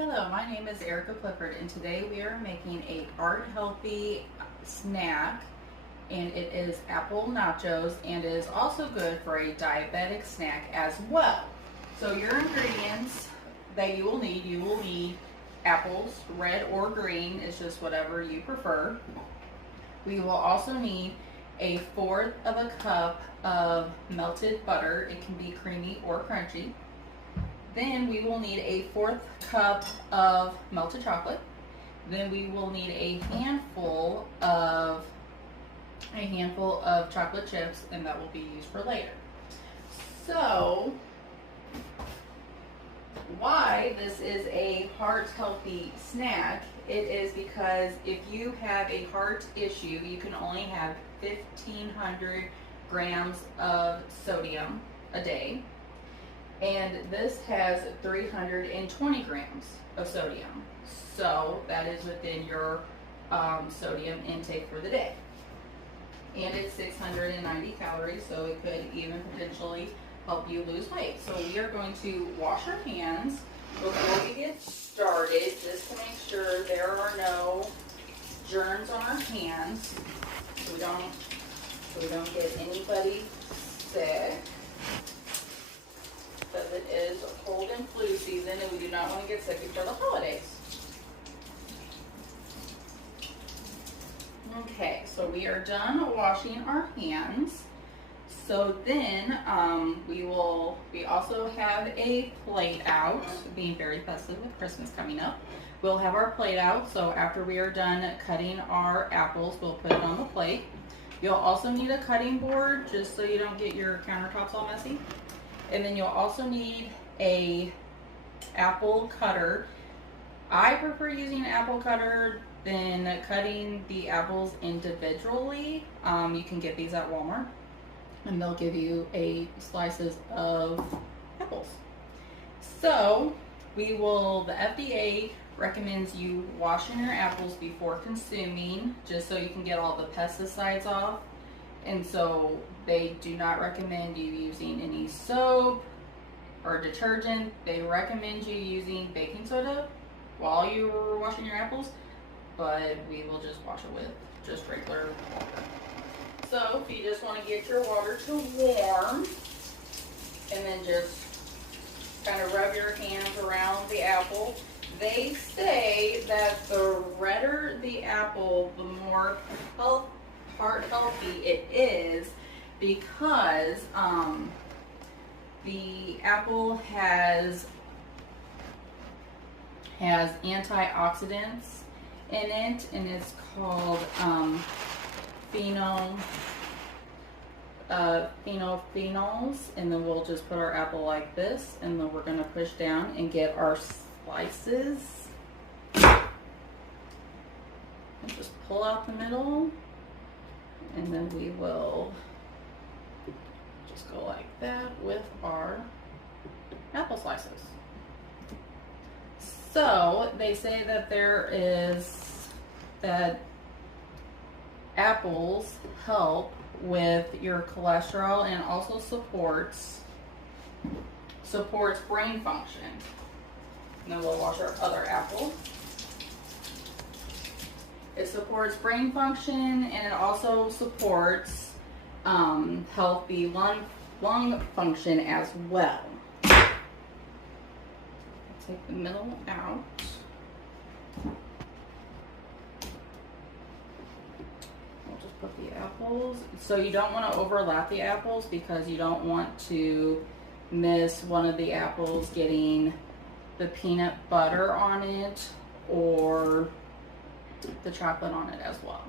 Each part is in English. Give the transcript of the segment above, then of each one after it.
Hello, my name is Erika Clifford, and today we are making a heart-healthy snack, and it is apple nachos, and it is also good for a diabetic snack as well. So your ingredients that you will need apples, red or green, it's just whatever you prefer. We will also need a fourth of a cup of melted butter. It can be creamy or crunchy. Then we will need a fourth cup of melted chocolate. Then we will need a handful of chocolate chips, and that will be used for later. So, why this is a heart healthy snack, it is because if you have a heart issue, you can only have 1,500 grams of sodium a day. And this has 320 grams of sodium. So that is within your sodium intake for the day. And it's 690 calories, so it could even potentially help you lose weight. So we are going to wash our hands before we get started, just to make sure there are no germs on our hands, so we don't get anybody sick. Because it is cold and flu season, and we do not want to get sick before the holidays. Okay, so we are done washing our hands. So then we also have a plate out, being very festive with Christmas coming up. We'll have our plate out, so after we are done cutting our apples, we'll put it on the plate. You'll also need a cutting board, just so you don't get your countertops all messy. And then you'll also need a apple cutter. I prefer using an apple cutter than cutting the apples individually. You can get these at Walmart, and they'll give you slices of apples. So the FDA recommends you washing your apples before consuming, just so you can get all the pesticides off. And so they do not recommend you using any soap or detergent. They recommend you using baking soda while you're washing your apples, but we will just wash it with just regular water. So if you just want to get your water to warm, and then just kind of rub your hands around the apple. They say that the redder the apple, the more heart healthy it is, because the apple has antioxidants in it, and it's called phenols. And then we'll just put our apple like this, and then we're going to push down and get our slices, and just pull out the middle. And then we will just go like that with our apple slices. So they say that apples help with your cholesterol, and also supports brain function. And then we'll wash our other apple. It supports brain function, and it also supports healthy lung function as well. Take the middle out. We'll just put the apples. So you don't want to overlap the apples, because you don't want to miss one of the apples getting the peanut butter on it or the chocolate on it as well.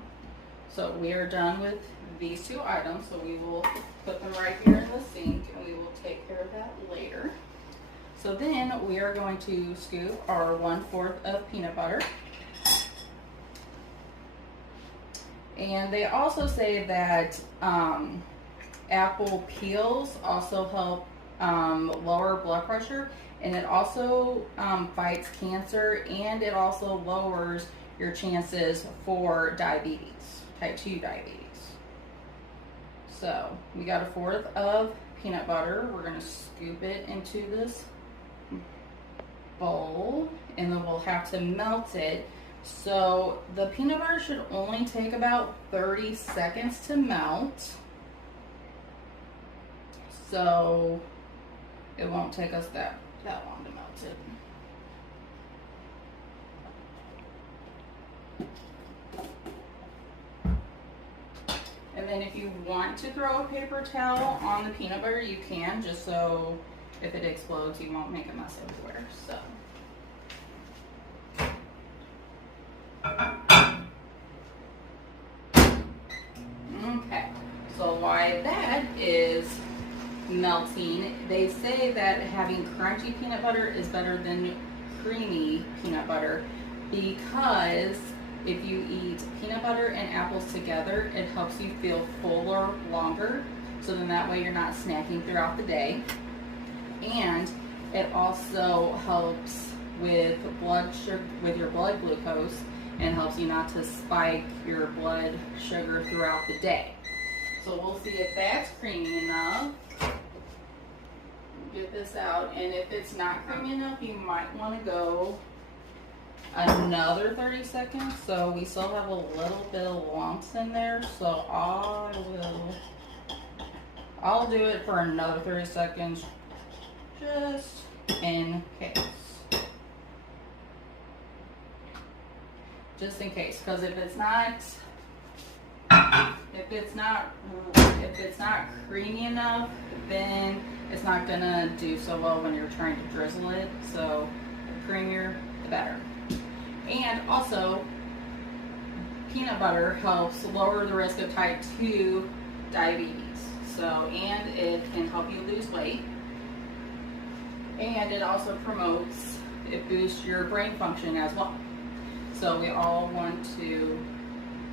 So we are done with these two items, so we will put them right here in the sink, and we will take care of that later. So then we are going to scoop our 1/4 of peanut butter. And they also say that apple peels also help lower blood pressure, and it also fights cancer, and it also lowers your chances for diabetes, type 2 diabetes. So we got 1/4 of peanut butter. We're going to scoop it into this bowl, and then we'll have to melt it. So the peanut butter should only take about 30 seconds to melt. So it won't take us that long to melt it. And then if you want to throw a paper towel on the peanut butter, you can, just so if it explodes, you won't make a mess everywhere. So. Okay, so while that is melting, they say that having crunchy peanut butter is better than creamy peanut butter, because if you eat peanut butter and apples together, it helps you feel fuller longer, so then that way you're not snacking throughout the day. And it also helps with blood sugar, with your blood glucose, and helps you not to spike your blood sugar throughout the day. So we'll see if that's creamy enough. Get this out, and if it's not creamy enough, you might want to go another 30 seconds. So we still have a little bit of lumps in there, so I'll do it for another 30 seconds just in case. Just in case, because if it's not creamy enough, then it's not gonna do so well when you're trying to drizzle it. So the creamier, the better. And also, peanut butter helps lower the risk of type 2 diabetes. So, and it can help you lose weight. And it also it boosts your brain function as well. So we all want to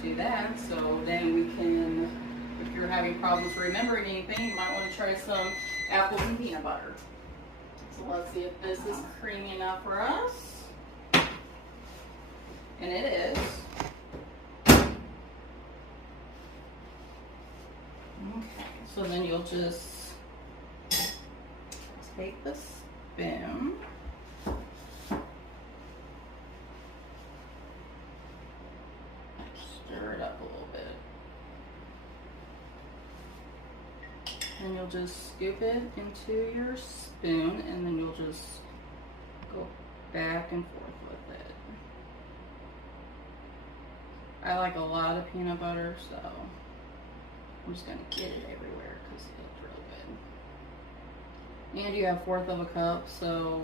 do that. So then we can, if you're having problems remembering anything, you might want to try some apples and peanut butter. So let's see if this is creamy enough for us. And it is. Okay, so then you'll just take the spoon. Stir it up a little bit. And you'll just scoop it into your spoon, and then you'll just go back and forth with it. I like a lot of peanut butter, so I'm just gonna get it everywhere because it's real good. And you have 1/4 of a cup, so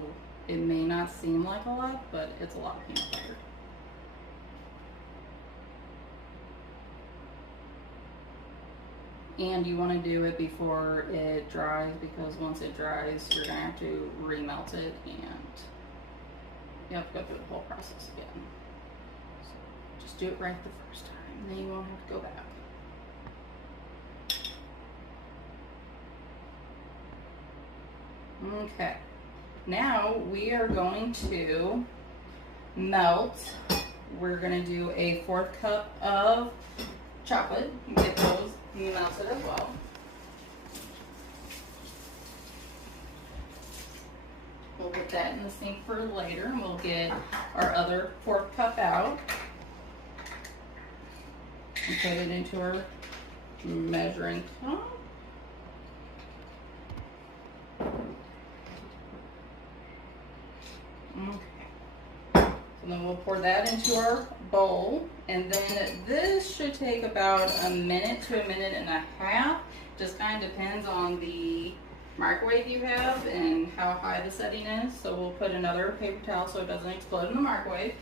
it may not seem like a lot, but it's a lot of peanut butter. And you want to do it before it dries, because once it dries, you're going to have to remelt it, and you have to go through the whole process again. So just do it right the first time, and then you won't have to go back. Okay, now we are going to melt. We're going to do a 1/4 cup of chocolate. Get those melted as well. We'll put that in the sink for later, and we'll get our other 1/4 cup out and put it into our measuring cup. Okay. So then we'll pour that into our bowl, and then this should take about a minute to a minute and a half. Just kind of depends on the microwave you have and how high the setting is. So we'll put another paper towel so it doesn't explode in the microwave.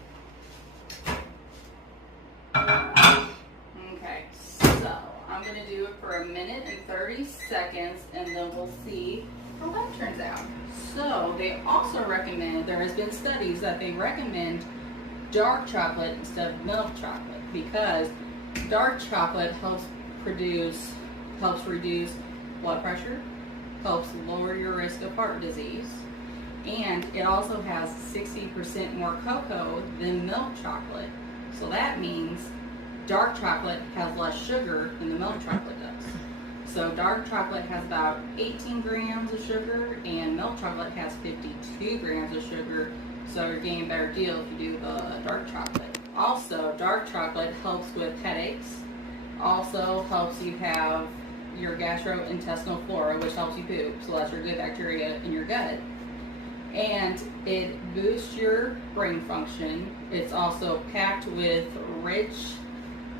Okay, so I'm going to do it for a minute and 30 seconds, and then we'll see how that turns out. So they also recommend, there has been studies that they recommend dark chocolate instead of milk chocolate, because dark chocolate helps reduce blood pressure, helps lower your risk of heart disease, and it also has 60% more cocoa than milk chocolate. So that means dark chocolate has less sugar than the milk chocolate does. So dark chocolate has about 18 grams of sugar, and milk chocolate has 52 grams of sugar, So you're getting a better deal if you do the dark chocolate. Also, dark chocolate helps with headaches. Also helps you have your gastrointestinal flora, which helps you poop. So that's your good bacteria in your gut. And it boosts your brain function. It's also packed with rich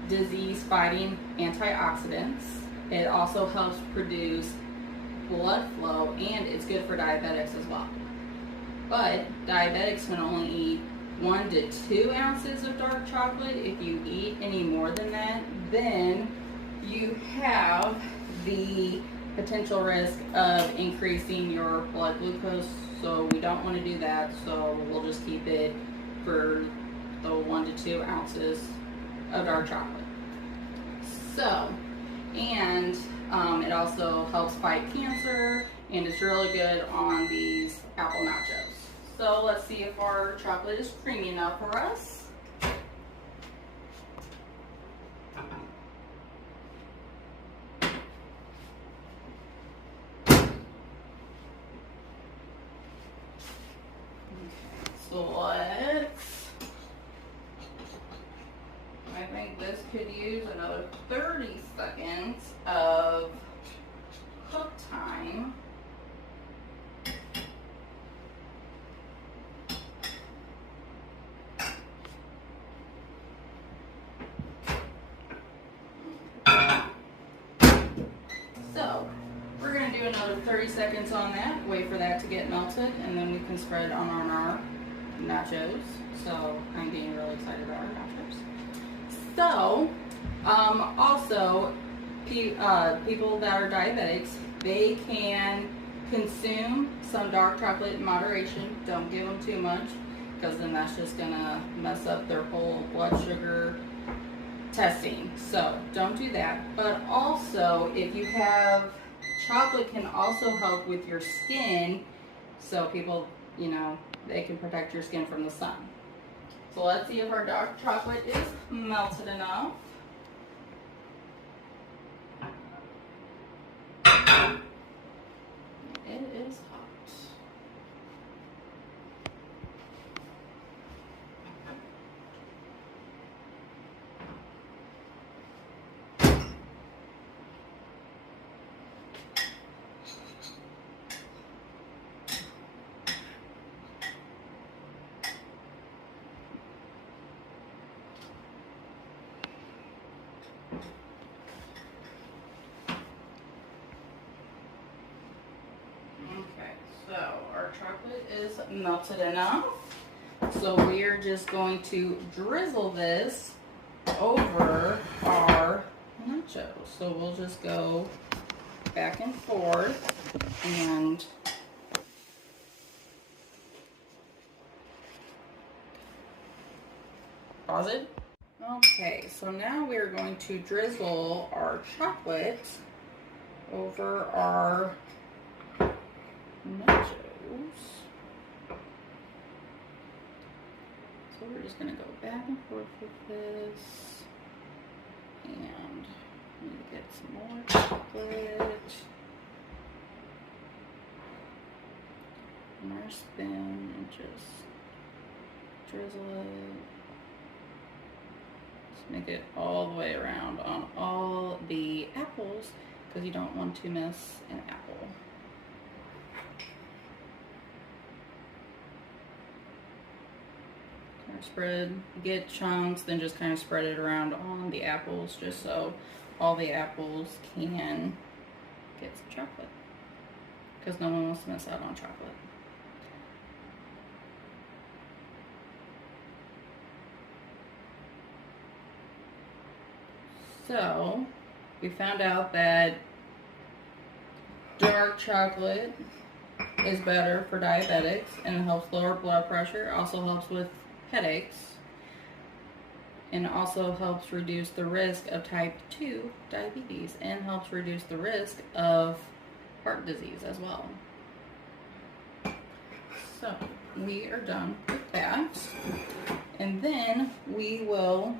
disease-fighting antioxidants. It also helps produce blood flow, and it's good for diabetics as well. But diabetics can only eat 1 to 2 ounces of dark chocolate. If you eat any more than that, then you have the potential risk of increasing your blood glucose. So we don't want to do that. So we'll just keep it for the 1 to 2 ounces of dark chocolate. So, and it also helps fight cancer, and it's really good on these apple nachos. So let's see if our chocolate is creamy enough for us. So I think this could use another 30 seconds of cook time. So we're going to do another 30 seconds on that, wait for that to get melted, and then we can spread it on our nachos. So I'm getting really excited about our nachos. So also people that are diabetics, they can consume some dark chocolate in moderation. Don't give them too much, because then that's just gonna mess up their whole blood sugar testing. So don't do that. But also, if you have chocolate, can also help with your skin. So people, you know, they can protect your skin from the sun. So let's see if our dark chocolate is melted enough. It is hot. So our chocolate is melted enough. So we are just going to drizzle this over our nachos. So we'll just go back and forth and pause it. Okay, so now we're going to drizzle our chocolate over our nachos. So we're just gonna go back and forth with this, and we need to get some more chocolate on our spoon and just drizzle it. Just make it all the way around on all the apples, because you don't want to miss an apple. Spread, get chunks, then just kind of spread it around on the apples, just so all the apples can get some chocolate, because no one wants to miss out on chocolate. So we found out that dark chocolate is better for diabetics, and it helps lower blood pressure. It also helps with headaches, and also helps reduce the risk of type 2 diabetes, and helps reduce the risk of heart disease as well. So we are done with that, and then we will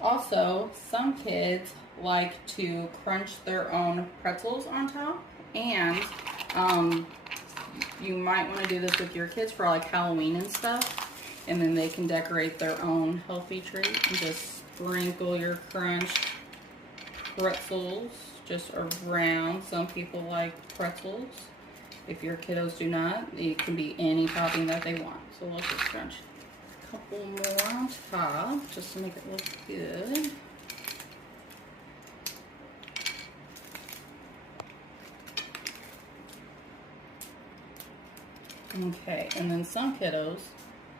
also, some kids like to crunch their own pretzels on top, and You might want to do this with your kids for like Halloween and stuff, and then they can decorate their own healthy treat and just sprinkle your crunched pretzels just around. Some people like pretzels. If your kiddos do not, it can be any topping that they want. So we'll just crunch a couple more on top just to make it look good. Okay, and then some kiddos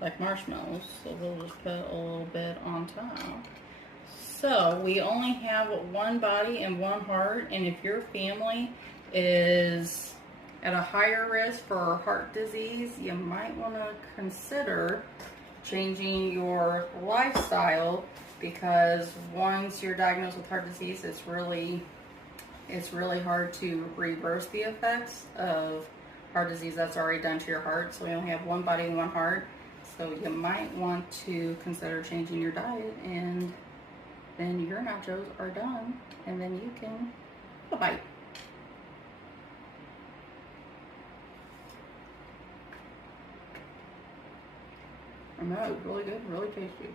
like marshmallows, so we'll just put a little bit on top. So we only have one body and one heart, and if your family is at a higher risk for heart disease, you might want to consider changing your lifestyle, because once you're diagnosed with heart disease, it's really hard to reverse the effects of heart disease that's already done to your heart. So we only have one body and one heart, so you might want to consider changing your diet, and then your nachos are done, and then you can have a bite. I know, really good, really tasty.